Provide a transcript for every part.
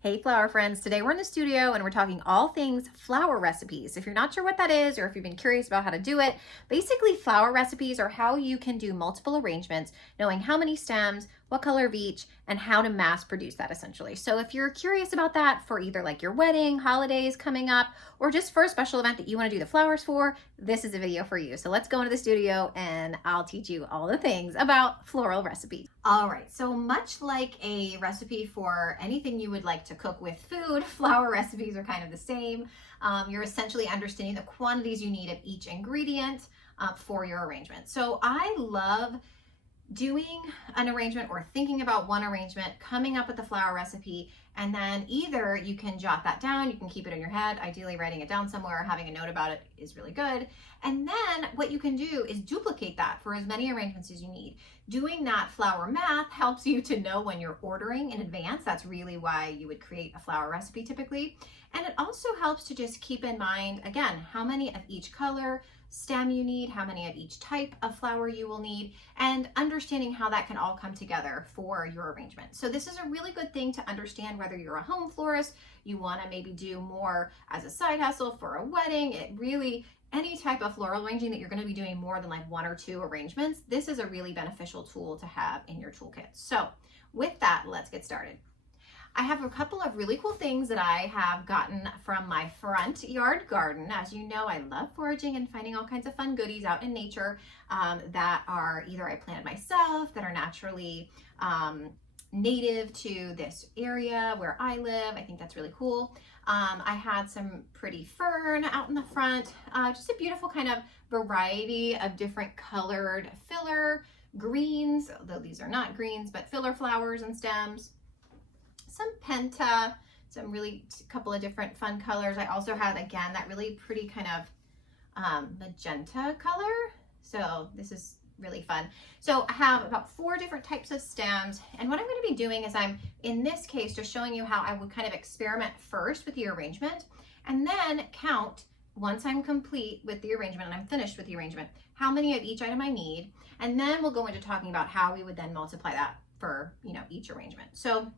Hey flower friends, today we're in the studio and we're talking all things flower recipes. If you're not sure what that is or if you've been curious about how to do it, basically flower recipes are how you can do multiple arrangements, knowing how many stems, what color of each, and how to mass produce that essentially. So if you're curious about that for either like your wedding, holidays coming up, or just for a special event that you want to do the flowers for, this is a video for you. So let's go into the studio and I'll teach you all the things about floral recipes. All right, so much like a recipe for anything you would like to cook with food, flower recipes are kind of the same. You're essentially understanding the quantities you need of each ingredient for your arrangement. So I love doing an arrangement or thinking about one arrangement, coming up with the flower recipe, and then either you can jot that down, you can keep it in your head, ideally writing it down somewhere or having a note about it is really good. And then what you can do is duplicate that for as many arrangements as you need. Doing that flower math helps you to know when you're ordering in advance. That's really why you would create a flower recipe typically. And it also helps to just keep in mind, again, how many of each color, stem you need, how many of each type of flower you will need, and understanding how that can all come together for your arrangement. So this is a really good thing to understand whether you're a home florist, you want to maybe do more as a side hustle for a wedding. It really, any type of floral arranging that you're going to be doing more than like one or two arrangements, this is a really beneficial tool to have in your toolkit. So with that, let's get started. I have a couple of really cool things that I have gotten from my front yard garden. As you know, I love foraging and finding all kinds of fun goodies out in nature that are either I planted myself, that are naturally native to this area where I live. I think that's really cool. I had some pretty fern out in the front, just a beautiful kind of variety of different colored filler greens, although these are not greens, but filler flowers and stems. Some penta, some really couple of different fun colors. I also had, again, that really pretty kind of magenta color. So this is really fun. So I have about 4 different types of stems. And what I'm going to be doing is I'm, in this case, just showing you how I would kind of experiment first with the arrangement and then count once I'm complete with the arrangement and I'm finished with the arrangement, how many of each item I need. And then we'll go into talking about how we would then multiply that for, each arrangement. So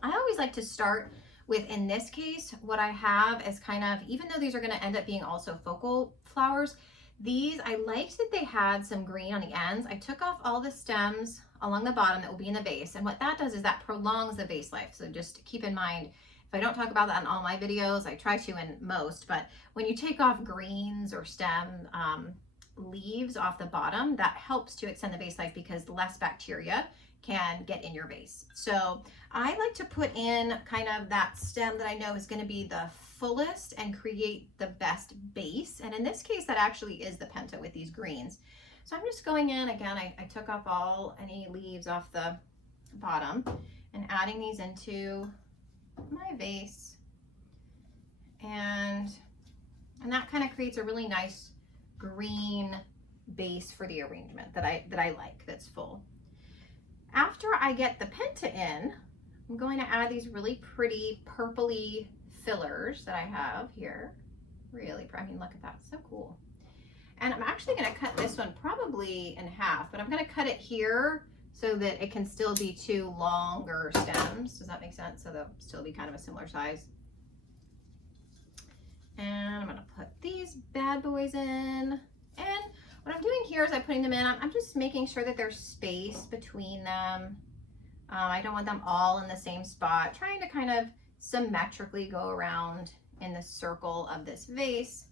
I always like to start with, in this case, what I have is kind of, even though these are going to end up being also focal flowers, these, I liked that they had some green on the ends. I took off all the stems along the bottom that will be in the vase. And what that does is that prolongs the vase life. So just keep in mind, if I don't talk about that in all my videos, I try to in most, but when you take off greens or stem leaves off the bottom, that helps to extend the vase life because less bacteria can get in your vase. So I like to put in kind of that stem that I know is going to be the fullest and create the best base. And in this case, that actually is the penta with these greens. So I'm just going in, again, I took off any leaves off the bottom and adding these into my vase. And that kind of creates a really nice green base for the arrangement that I like, that's full. After I get the penta in, I'm going to add these really pretty purpley fillers that I have here. Really, I mean, look at that, so cool. And I'm actually going to cut this one probably in half, but I'm going to cut it here so that it can still be 2 longer stems. Does that make sense? So they'll still be kind of a similar size. And I'm going to put these bad boys in. And what I'm doing here is I'm putting them in, I'm just making sure that there's space between them. I don't want them all in the same spot. Trying to kind of symmetrically go around in the circle of this vase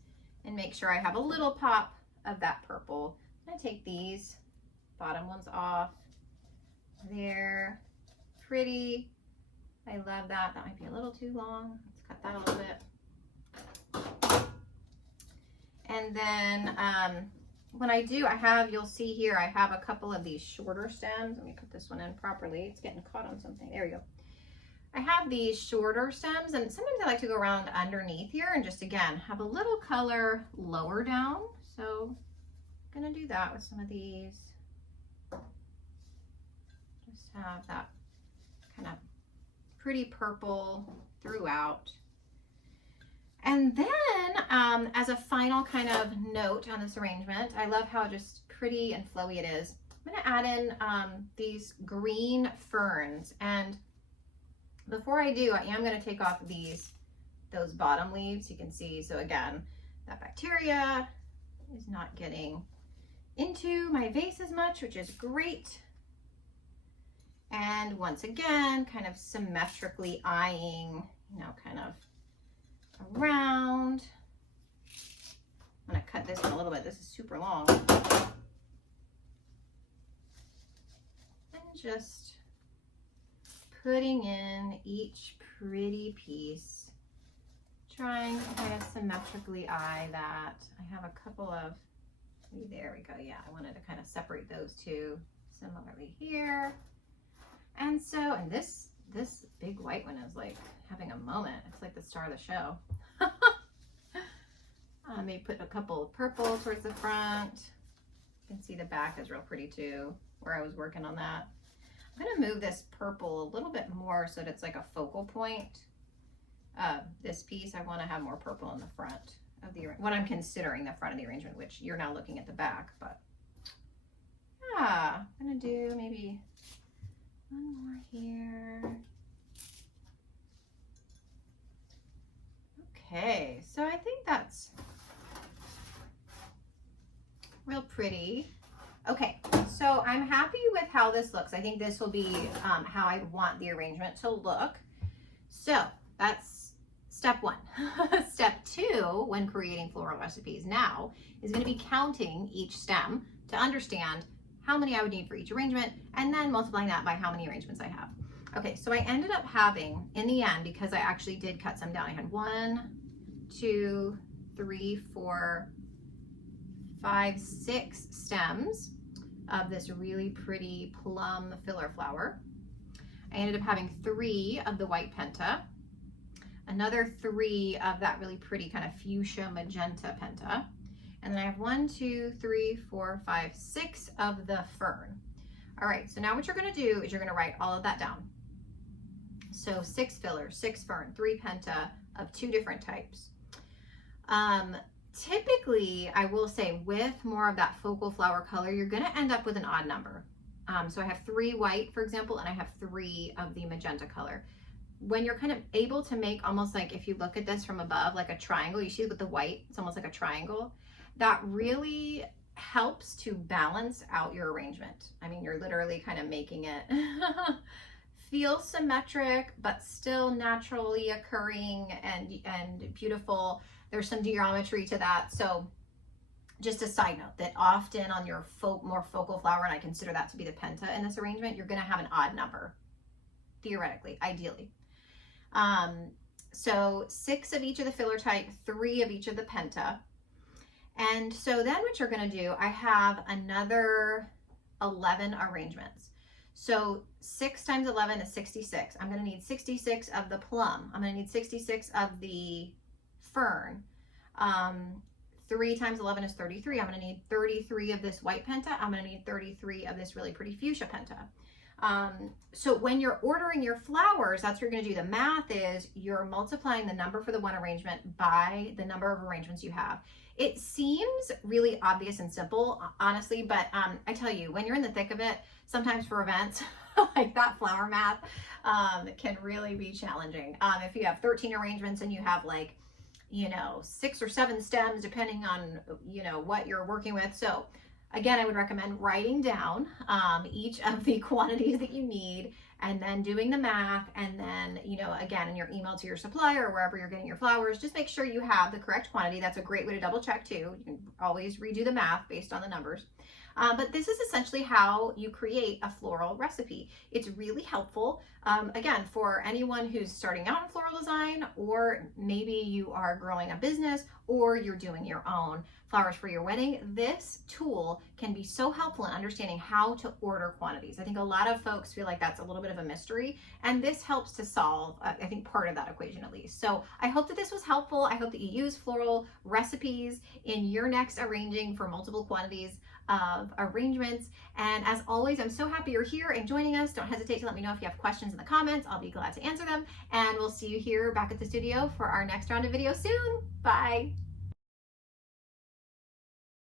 and make sure I have a little pop of that purple. I'm gonna take these bottom ones off. There, pretty. I love that. That might be a little too long. Let's cut that a little bit. And then when I do, you'll see here, I have a couple of these shorter stems. Let me put this one in properly. It's getting caught on something. There we go. I have these shorter stems, and sometimes I like to go around underneath here and just, again, have a little color lower down. So I'm gonna do that with some of these. Just have that kind of pretty purple throughout. And then as a final kind of note on this arrangement, I love how just pretty and flowy it is. I'm gonna add in these green ferns, and Before I do, I am going to take off those bottom leaves. You can see, so again, that bacteria is not getting into my vase as much, which is great. And once again, kind of symmetrically eyeing, you know, kind of around. I'm going to cut this one a little bit. This is super long. And just putting in each pretty piece, trying to kind of symmetrically eye that. I have a couple of, there we go. Yeah, I wanted to kind of separate those two similarly here. And so, and this big white one is like having a moment. It's like the star of the show. I may put a couple of purple towards the front. You can see the back is real pretty too, where I was working on that. I'm gonna move this purple a little bit more so that it's like a focal point. This piece, I wanna have more purple in the front of the, what I'm considering the front of the arrangement, which you're now looking at the back, but yeah, I'm gonna do maybe one more here. Okay, so I think that's real pretty. Okay, so I'm happy with how this looks. I think this will be how I want the arrangement to look. So that's step one. Step two, when creating floral recipes now, is going to be counting each stem to understand how many I would need for each arrangement, and then multiplying that by how many arrangements I have. Okay, so I ended up having, in the end, because I actually did cut some down, I had 1, 2, 3, 4, 5, 6 stems of this really pretty plum filler flower. I ended up having 3 of the white penta, another 3 of that really pretty kind of fuchsia magenta penta, and then I have 1, 2, 3, 4, 5, 6 of the fern. All right, so now what you're gonna do is you're gonna write all of that down. So 6 fillers, 6 fern, 3 penta of 2 different types. Typically, I will say with more of that focal flower color, you're gonna end up with an odd number. So I have 3 white, for example, and I have 3 of the magenta color. When you're kind of able to make almost like, if you look at this from above, like a triangle, you see with the white, it's almost like a triangle. That really helps to balance out your arrangement. I mean, you're literally kind of making it feel symmetric, but still naturally occurring and beautiful. There's some geometry to that. So just a side note that often on your more focal flower, and I consider that to be the penta in this arrangement, you're gonna have an odd number, theoretically, ideally. So 6 of each of the filler type, 3 of each of the penta. And so then what you're gonna do, I have another 11 arrangements. So 6 times 11 is 66. I'm gonna need 66 of the plum. I'm gonna need 66 of the fern. 3 times 11 is 33. I'm gonna need 33 of this white penta. I'm gonna need 33 of this really pretty fuchsia penta. So when you're ordering your flowers, that's what you're gonna do. The math is you're multiplying the number for the one arrangement by the number of arrangements you have. It seems really obvious and simple, honestly, but I tell you, when you're in the thick of it, sometimes for events, like that flower math can really be challenging. If you have 13 arrangements and you have like, 6 or 7 stems, depending on, what you're working with. So again, I would recommend writing down each of the quantities that you need and then doing the math. And then, again, in your email to your supplier or wherever you're getting your flowers, just make sure you have the correct quantity. That's a great way to double check too. You can always redo the math based on the numbers. But this is essentially how you create a floral recipe. It's really helpful, again, for anyone who's starting out in floral design, or maybe you are growing a business, or you're doing your own flowers for your wedding. This tool can be so helpful in understanding how to order quantities. I think a lot of folks feel like that's a little bit of a mystery, and this helps to solve, I think, part of that equation at least. So I hope that this was helpful. I hope that you use floral recipes in your next arranging for multiple quantities of arrangements. And as always, I'm so happy you're here and joining us. Don't hesitate to let me know if you have questions in the comments. I'll be glad to answer them. And we'll see you here back at the studio for our next round of videos soon. Bye.